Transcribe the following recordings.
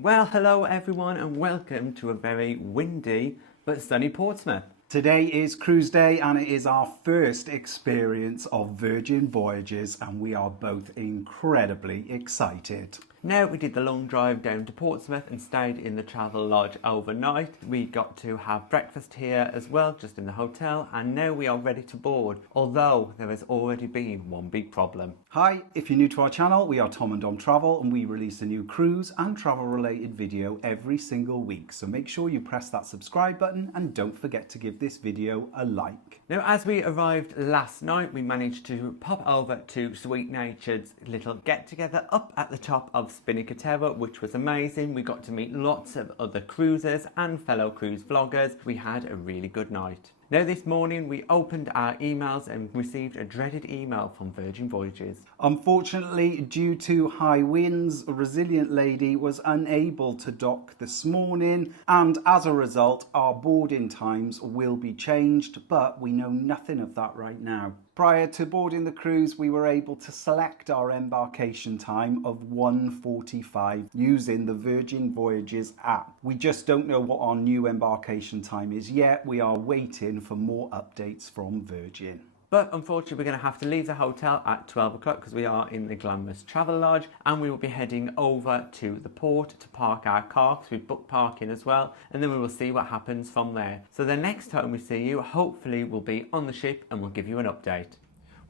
Well, hello everyone and welcome to a very windy but sunny Portsmouth. Today is cruise day and it is our first experience of Virgin Voyages and we are both incredibly excited. Now we did the long drive down to Portsmouth and stayed in the travel lodge overnight. We got to have breakfast here as well, just in the hotel, and now we are ready to board, although there has already been one big problem. Hi, if you're new to our channel, we are Tom and Dom Travel and we release a new cruise and travel related video every single week. So make sure you press that subscribe button and don't forget to give this video a like. Now as we arrived last night, we managed to pop over to Sweet Natured's little get together up at the top of Spinnakatera, which was amazing. We got to meet lots of other cruisers and fellow cruise vloggers. We had a really good night. Now this morning we opened our emails and received a dreaded email from Virgin Voyages. Unfortunately, due to high winds, a Resilient Lady was unable to dock this morning and as a result our boarding times will be changed, but we know nothing of that right now. Prior to boarding the cruise, we were able to select our embarkation time of 1:45 using the Virgin Voyages app. We just don't know what our new embarkation time is yet. We are waiting for more updates from Virgin. But unfortunately we're going to have to leave the hotel at 12 o'clock because we are in the glamorous travel lodge, and we will be heading over to the port to park our car because we've booked parking as well, and then we will see what happens from there. So the next time we see you hopefully we'll be on the ship and we'll give you an update.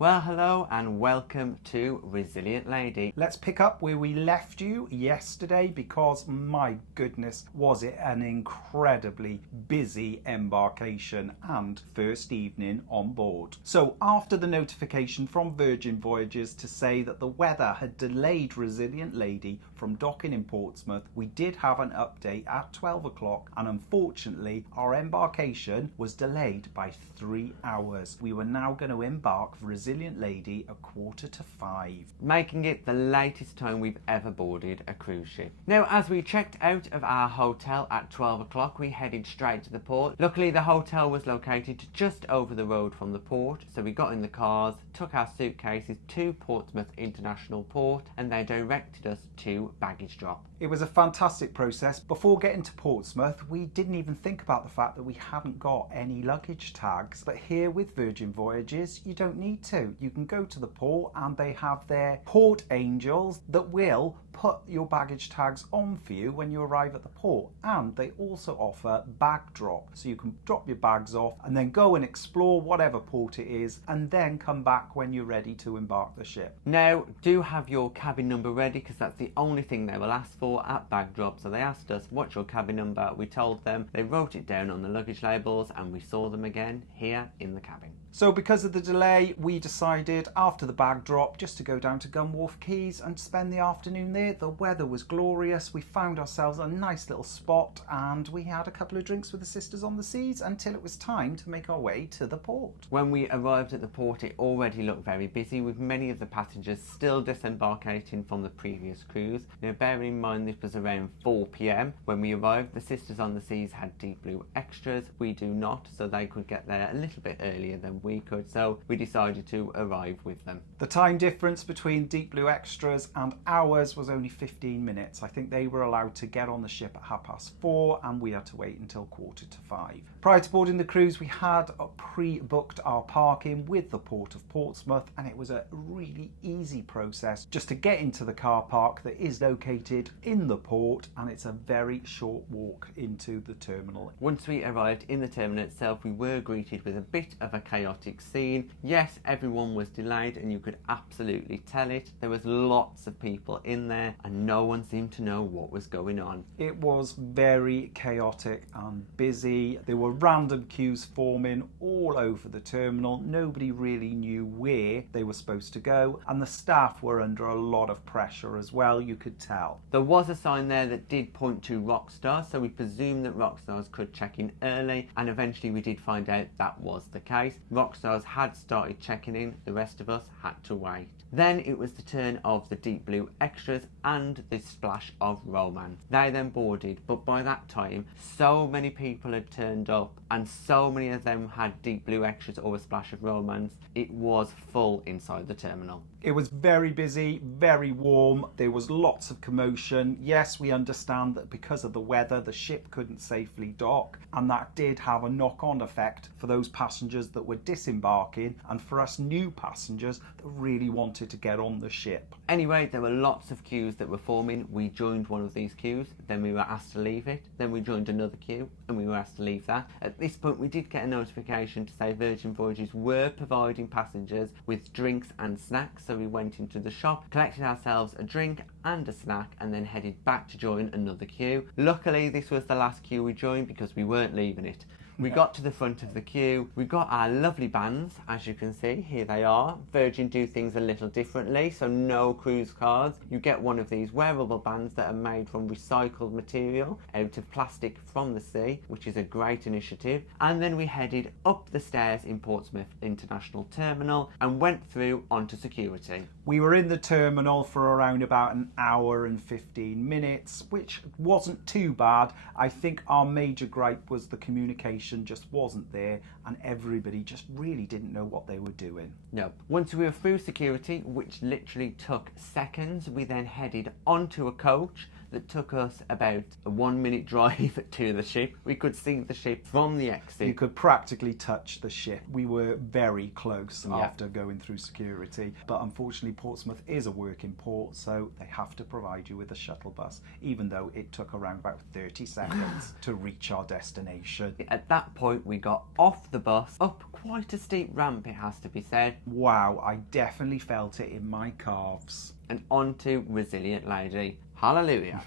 Well, hello and welcome to Resilient Lady. Let's pick up where we left you yesterday because my goodness was it an incredibly busy embarkation and first evening on board. So after the notification from Virgin Voyages to say that the weather had delayed Resilient Lady from docking in Portsmouth, we did have an update at 12 o'clock and unfortunately our embarkation was delayed by 3 hours. We were now going to embark for Resilient Lady at 4:45, making it the latest time we've ever boarded a cruise ship. Now as we checked out of our hotel at 12 o'clock we headed straight to the port. Luckily the hotel was located just over the road from the port, so we got in the cars, took our suitcases to Portsmouth International Port, and they directed us to baggage drop. It was a fantastic process. Before getting to Portsmouth, we didn't even think about the fact that we hadn't got any luggage tags. But here with Virgin Voyages, you don't need to. You can go to the port and they have their port angels that will put your baggage tags on for you when you arrive at the port. And they also offer bag drop. So you can drop your bags off and then go and explore whatever port it is and then come back when you're ready to embark the ship. Now, do have your cabin number ready because that's the only thing they will ask for at bag drop. So they asked us, what's your cabin number? We told them, they wrote it down on the luggage labels and we saw them again here in the cabin. So because of the delay, we decided after the bag drop just to go down to Gunwharf Quays and spend the afternoon there. The weather was glorious. We found ourselves a nice little spot and we had a couple of drinks with the sisters on the seas until it was time to make our way to the port. When we arrived at the port, it already looked very busy with many of the passengers still disembarking from the previous cruise. Now bearing in mind this was around 4 p.m. when we arrived. The sisters on the seas had Deep Blue extras. We do not, so they could get there a little bit earlier than we could, so we decided to arrive with them. The time difference between Deep Blue extras and ours was only 15 minutes. I think they were allowed to get on the ship at 4:30 and we had to wait until 4:45. Prior to boarding the cruise, we had pre-booked our parking with the Port of Portsmouth and it was a really easy process just to get into the car park that is located in the port, and it's a very short walk into the terminal. Once we arrived in the terminal itself, we were greeted with a bit of a chaotic scene. Yes, everyone was delayed and you could absolutely tell it. There was lots of people in there and no one seemed to know what was going on. It was very chaotic and busy. There were random queues forming all over the terminal. Nobody really knew where they were supposed to go and the staff were under a lot of pressure as well, you could tell. There was a sign there that did point to Rockstar, so we presumed that Rockstars could check in early, and eventually we did find out that was the case. rock stars had started checking in, the rest of us had to wait. Then it was the turn of the deep blue extras and the splash of romance. They then boarded, but by that time so many people had turned up and so many of them had deep blue extras or a splash of romance, it was full inside the terminal. It was very busy, very warm, there was lots of commotion. Yes, we understand that because of the weather the ship couldn't safely dock, and that did have a knock-on effect for those passengers that were disembarking and for us new passengers that really wanted to get on the ship. Anyway, there were lots of queues that were forming. We joined one of these queues, then we were asked to leave it, then we joined another queue and we were asked to leave that. At this point we did get a notification to say Virgin Voyages were providing passengers with drinks and snacks, so we went into the shop, collected ourselves a drink and a snack and then headed back to join another queue. Luckily this was the last queue we joined because we weren't leaving it. We got to the front of the queue, we got our lovely bands, as you can see, here they are. Virgin do things a little differently, so no cruise cards. You get one of these wearable bands that are made from recycled material out of plastic from the sea, which is a great initiative. And then we headed up the stairs in Portsmouth International Terminal and went through onto security. We were in the terminal for around about an hour and 15 minutes, which wasn't too bad. I think our major gripe was the communication just wasn't there and everybody just really didn't know what they were doing. No. Once we were through security, which literally took seconds, we then headed onto a coach that took us about a 1 minute drive to the ship. We could see the ship from the exit. You could practically touch the ship. We were very close after going through security, but unfortunately Portsmouth is a working port, so they have to provide you with a shuttle bus, even though it took around about 30 seconds to reach our destination. At that point we got off the bus, up quite a steep ramp it has to be said. Wow, I definitely felt it in my calves. And onto Resilient Lady. Hallelujah.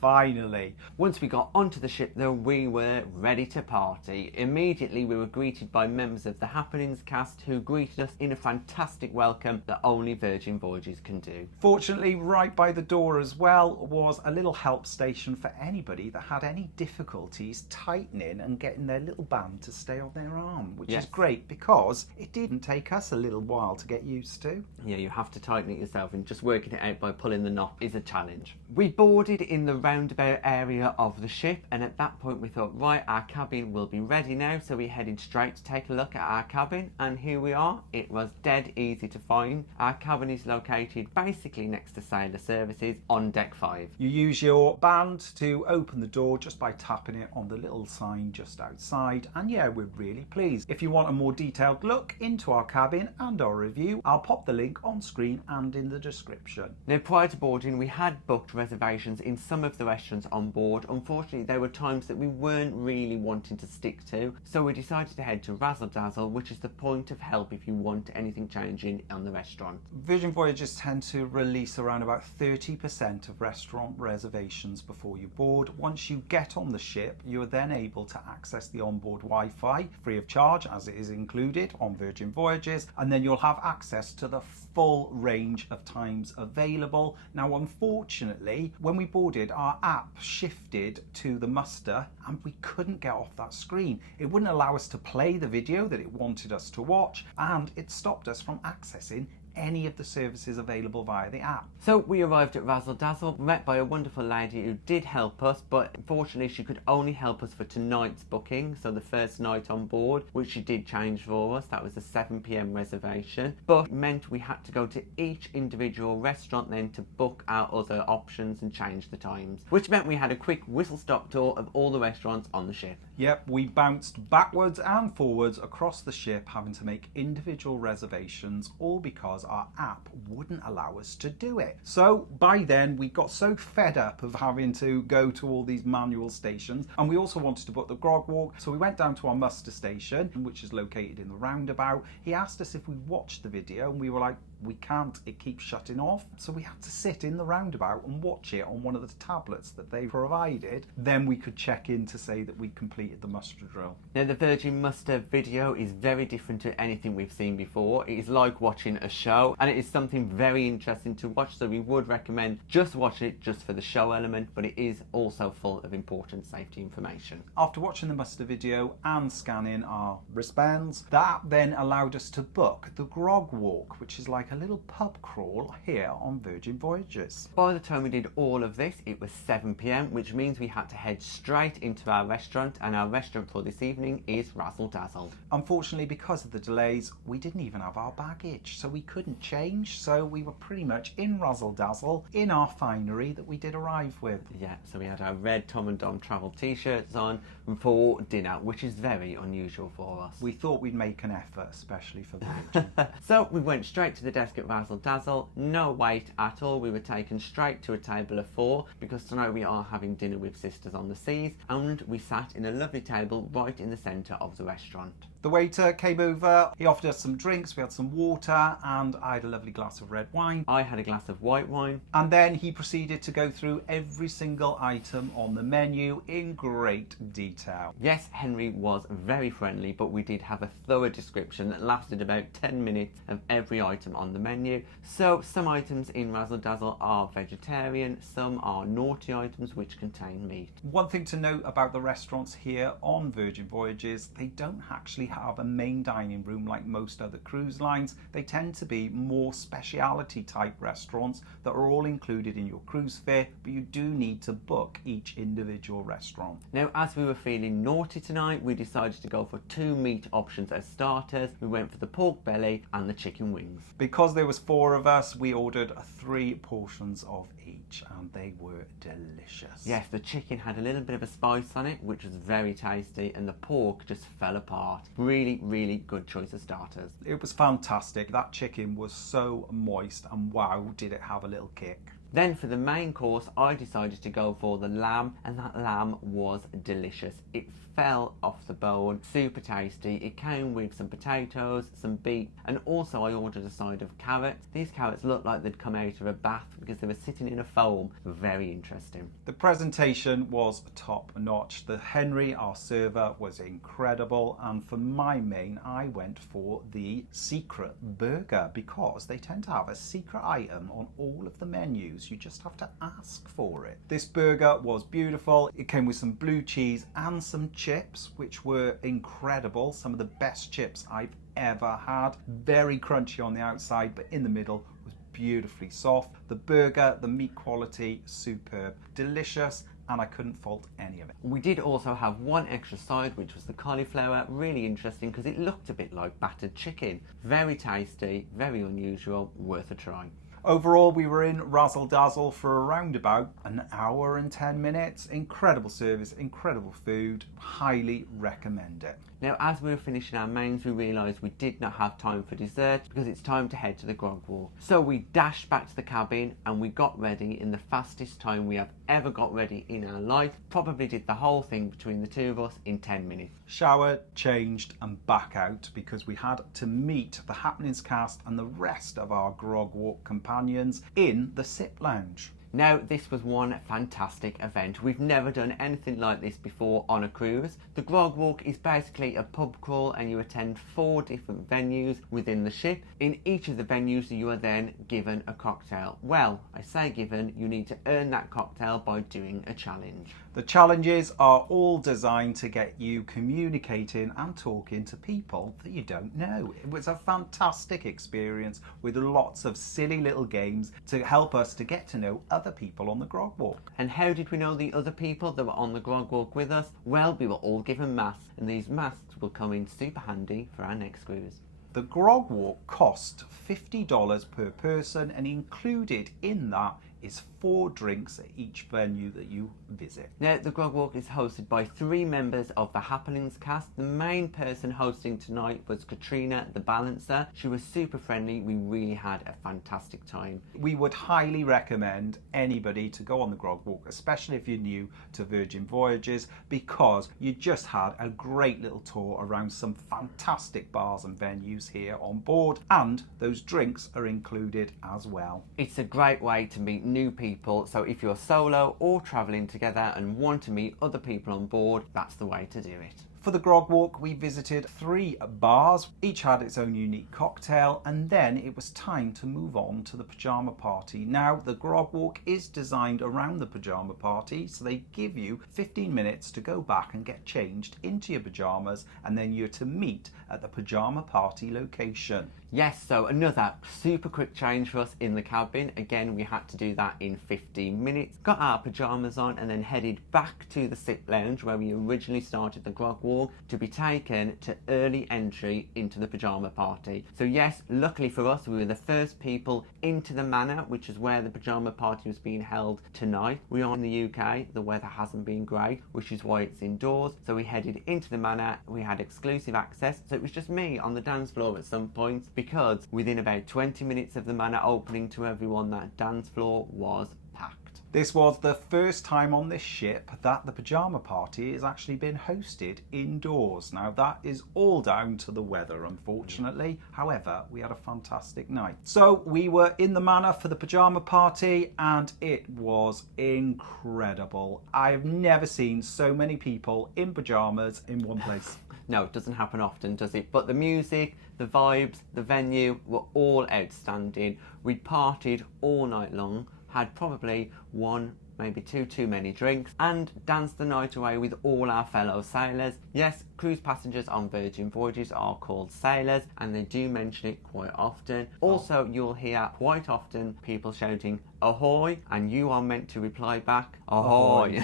Finally. Once we got onto the ship though, we were ready to party. Immediately we were greeted by members of the Happenings cast who greeted us in a fantastic welcome that only Virgin Voyages can do. Fortunately, right by the door as well was a little help station for anybody that had any difficulties tightening and getting their little band to stay on their arm, which is great because it didn't take us a little while to get used to. Yeah, you have to tighten it yourself, and just working it out by pulling the knot is a challenge. We boarded in the roundabout area of the ship, and at that point we thought, right, our cabin will be ready now, so we headed straight to take a look at our cabin, and here we are. It was dead easy to find. Our cabin is located basically next to Sailor Services on deck 5. You use your band to open the door just by tapping it on the little sign just outside, and yeah, we're really pleased. If you want a more detailed look into our cabin and our review, I'll pop the link on screen and in the description. Now, prior to boarding we had booked reservations in some of the restaurants on board. Unfortunately there were times that we weren't really wanting to stick to, so we decided to head to Razzle Dazzle, which is the point of help if you want anything changing on the restaurant. Virgin Voyages tend to release around about 30% of restaurant reservations before you board. Once you get on the ship, you're then able to access the onboard Wi-Fi free of charge, as it is included on Virgin Voyages, and then you'll have access to the full range of times available. Now, unfortunately, when we boarded, our app shifted to the muster and we couldn't get off that screen. It wouldn't allow us to play the video that it wanted us to watch, and it stopped us from accessing any of the services available via the app. So we arrived at Razzle Dazzle, met by a wonderful lady who did help us, but unfortunately she could only help us for tonight's booking, so the first night on board, which she did change for us. That was a 7 PM reservation, but it meant we had to go to each individual restaurant then to book our other options and change the times, which meant we had a quick whistle-stop tour of all the restaurants on the ship. Yep, we bounced backwards and forwards across the ship, having to make individual reservations, all because our app wouldn't allow us to do it. So by then we got so fed up of having to go to all these manual stations, and we also wanted to book the Grog Walk, so we went down to our muster station, which is located in the roundabout. He asked us if we watched the video and we were like, we can't, it keeps shutting off. So we had to sit in the roundabout and watch it on one of the tablets that they provided. Then we could check in to say that we completed the muster drill. Now the Virgin muster video is very different to anything we've seen before. It is like watching a show, and it is something very interesting to watch, so we would recommend just watch it just for the show element, but it is also full of important safety information. After watching the muster video and scanning our wristbands, that then allowed us to book the Grog Walk, which is like a little pub crawl here on Virgin Voyages. By the time we did all of this, it was 7 p.m, which means we had to head straight into our restaurant, and our restaurant for this evening is Razzle Dazzle. Unfortunately, because of the delays, we didn't even have our baggage, so we couldn't change, so we were pretty much in Razzle Dazzle in our finery that we did arrive with. Yeah, so we had our red Tom and Dom travel t-shirts on for dinner, which is very unusual for us. We thought we'd make an effort, especially for Virgin. So we went straight to the desk at Razzle Dazzle, no wait at all. We were taken straight to a table of 4 because tonight we are having dinner with Sisters on the Seas, and we sat in a lovely table right in the centre of the restaurant. The waiter came over, he offered us some drinks, we had some water, and I had a lovely glass of red wine. I had a glass of white wine. And then he proceeded to go through every single item on the menu in great detail. Yes, Henry was very friendly, but we did have a thorough description that lasted about 10 minutes of every item on the menu. So some items in Razzle Dazzle are vegetarian, some are naughty items which contain meat. One thing to note about the restaurants here on Virgin Voyages, they don't actually have a main dining room like most other cruise lines. They tend to be more speciality type restaurants that are all included in your cruise fare, but you do need to book each individual restaurant. Now, as we were feeling naughty tonight, we decided to go for 2 meat options as starters. We went for the pork belly and the chicken wings. Because there was 4 of us, we ordered 3 portions of each, and they were delicious. Yes, the chicken had a little bit of a spice on it, which was very tasty, and the pork just fell apart. Really, really good choice of starters. It was fantastic. That chicken was so moist, and wow, did it have a little kick. Then for the main course, I decided to go for the lamb, and that lamb was delicious. It fell off the bone, super tasty. It came with some potatoes, some beef, and also I ordered a side of carrots. These carrots looked like they'd come out of a bath because they were sitting in a foam. Very interesting. The presentation was top notch. The Henry, our server, was incredible, and for my main, I went for the secret burger because they tend to have a secret item on all of the menus. You just have to ask for it. This burger was beautiful. It came with some blue cheese and some chips, which were incredible. Some of the best chips I've ever had. Very crunchy on the outside, but in the middle was beautifully soft. The burger, the meat quality, superb. Delicious, and I couldn't fault any of it. We did also have one extra side, which was the cauliflower. Really interesting because it looked a bit like battered chicken. Very tasty, very unusual, worth a try. Overall, we were in Razzle Dazzle for around about an hour and 10 minutes. Incredible service, incredible food. Highly recommend it. Now, as we were finishing our mains, we realised we did not have time for dessert because it's time to head to the Grog Walk. So we dashed back to the cabin and we got ready in the fastest time we have ever got ready in our life. Probably did the whole thing between the 2 of us in 10 minutes. Showered, changed and back out because we had to meet the Happenings cast and the rest of our Grog Walk companions in the SIP lounge. Now, this was one fantastic event. We've never done anything like this before on a cruise. The Grog Walk is basically a pub crawl and you attend 4 different venues within the ship. In each of the venues you are then given a cocktail. Well, I say given, you need to earn that cocktail by doing a challenge. The challenges are all designed to get you communicating and talking to people that you don't know. It was a fantastic experience with lots of silly little games to help us to get to know other people on the Grog Walk. And how did we know the other people that were on the Grog Walk with us? Well, we were all given masks, and these masks will come in super handy for our next cruise. The Grog Walk cost $50 per person, and included in that is 4 drinks at each venue that you visit. Now, the Grog Walk is hosted by 3 members of the Happenings cast. The main person hosting tonight was Katrina, the balancer. She was super friendly. We really had a fantastic time. We would highly recommend anybody to go on the Grog Walk, especially if you're new to Virgin Voyages, because you just had a great little tour around some fantastic bars and venues here on board, and those drinks are included as well. It's a great way to meet new people, so if you're solo or travelling together and want to meet other people on board, that's the way to do it. For the Grog Walk, we visited 3 bars. Each had its own unique cocktail, and then it was time to move on to the Pajama party. Now, the Grog Walk is designed around the Pajama party, so they give you 15 minutes to go back and get changed into your pajamas, and then you're to meet at the Pajama party location. Yes, so another super quick change for us in the cabin. Again, we had to do that in 15 minutes. Got our pyjamas on and then headed back to the SIP lounge where we originally started the Grog Walk to be taken to early entry into the Pajama party. So yes, luckily for us, we were the first people into the Manor, which is where the Pajama party was being held tonight. We are in the UK, the weather hasn't been great, which is why it's indoors. So we headed into the Manor, we had exclusive access, so it was just me on the dance floor at some points, because within about 20 minutes of the Manor opening to everyone, that dance floor was packed. This was the first time on this ship that the Pajama party has actually been hosted indoors. Now, that is all down to the weather, unfortunately. However, we had a fantastic night. So we were in the Manor for the Pajama party, and it was incredible. I've never seen so many people in pajamas in one place. No, it doesn't happen often, does it? But the music, the vibes, the venue were all outstanding. We'd partied all night long, had probably 1, maybe 2 too many drinks, and danced the night away with all our fellow sailors. Yes, cruise passengers on Virgin Voyages are called sailors, and they do mention it quite often. Also, you'll hear quite often people shouting ahoy, and you are meant to reply back ahoy.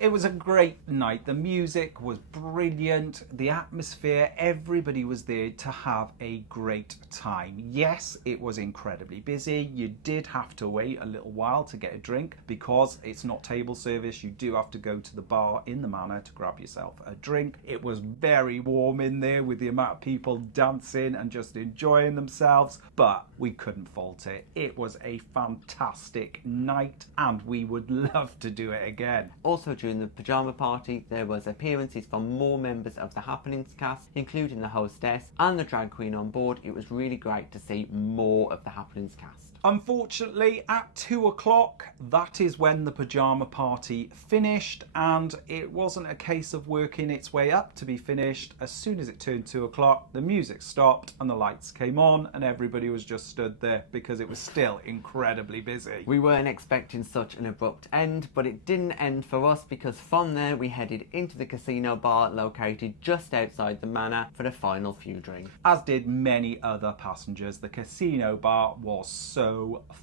It was a great night. The music was brilliant. The atmosphere, everybody was there to have a great time. Yes, it was incredibly busy. You did have to wait a little while to get a drink because it's not table service. You do have to go to the bar in the Manor to grab yourself a drink. It was very warm in there with the amount of people dancing and just enjoying themselves, but we couldn't fault it. It was a fantastic night and we would love to do it again. Also, during the Pajama party, there was appearances from more members of the Happenings cast, including the hostess and the drag queen on board. It was really great to see more of the Happenings cast. Unfortunately, at 2 o'clock, that is when the Pajama party finished, and it wasn't a case of working its way up to be finished. As soon as it turned 2 o'clock, the music stopped and the lights came on, and everybody was just stood there because it was still incredibly busy. We weren't expecting such an abrupt end, but it didn't end for us, because from there we headed into the casino bar located just outside the Manor for the final few drinks. As did many other passengers, the casino bar was so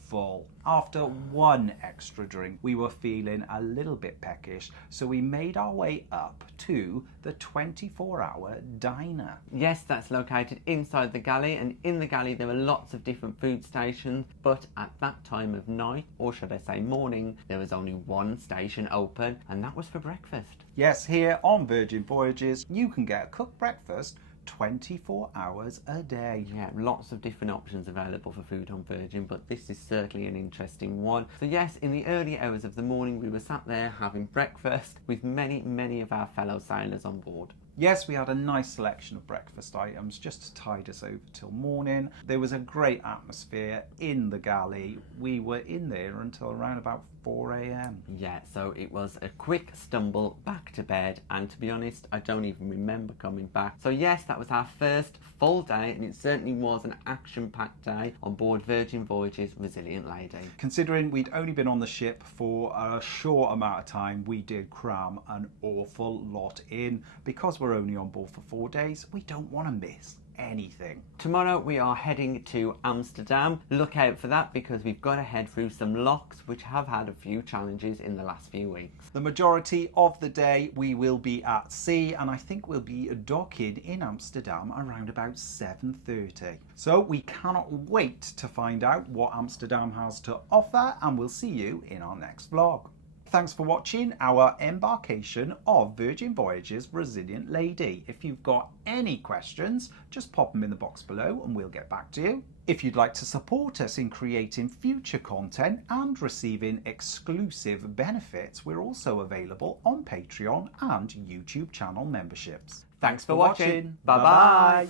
full. After 1 extra drink, we were feeling a little bit peckish, so we made our way up to the 24-hour diner. Yes, that's located inside the galley, and in the galley there were lots of different food stations, but at that time of night, or should I say morning, there was only 1 station open, and that was for breakfast. Yes, here on Virgin Voyages, you can get a cooked breakfast 24 hours a day. Yeah, lots of different options available for food on Virgin, but this is certainly an interesting one. So yes, in the early hours of the morning we were sat there having breakfast with many of our fellow sailors on board. Yes, we had a nice selection of breakfast items just to tide us over till morning. There was a great atmosphere in the galley. We were in there until around about 4 a.m. Yeah, so it was a quick stumble back to bed, and to be honest, I don't even remember coming back. So yes, that was our first full day, and it certainly was an action-packed day on board Virgin Voyages Resilient Lady. Considering we'd only been on the ship for a short amount of time, we did cram an awful lot in. Because we're only on board for 4 days, we don't want to miss anything. Tomorrow we are heading to Amsterdam. Look out for that because we've got to head through some locks which have had a few challenges in the last few weeks. The majority of the day we will be at sea, and I think we'll be docking in Amsterdam around about 7:30. So we cannot wait to find out what Amsterdam has to offer, and we'll see you in our next vlog. Thanks for watching our embarkation of Virgin Voyages Resilient Lady. If you've got any questions, just pop them in the box below and we'll get back to you. If you'd like to support us in creating future content and receiving exclusive benefits, we're also available on Patreon and YouTube channel memberships. Thanks for watching. Bye-bye.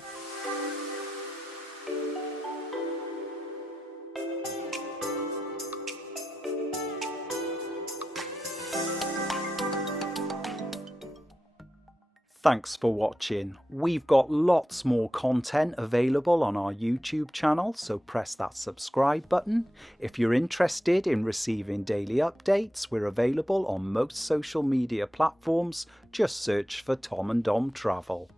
Thanks for watching. We've got lots more content available on our YouTube channel, so press that subscribe button. If you're interested in receiving daily updates, we're available on most social media platforms. Just search for Tom and Dom Travel.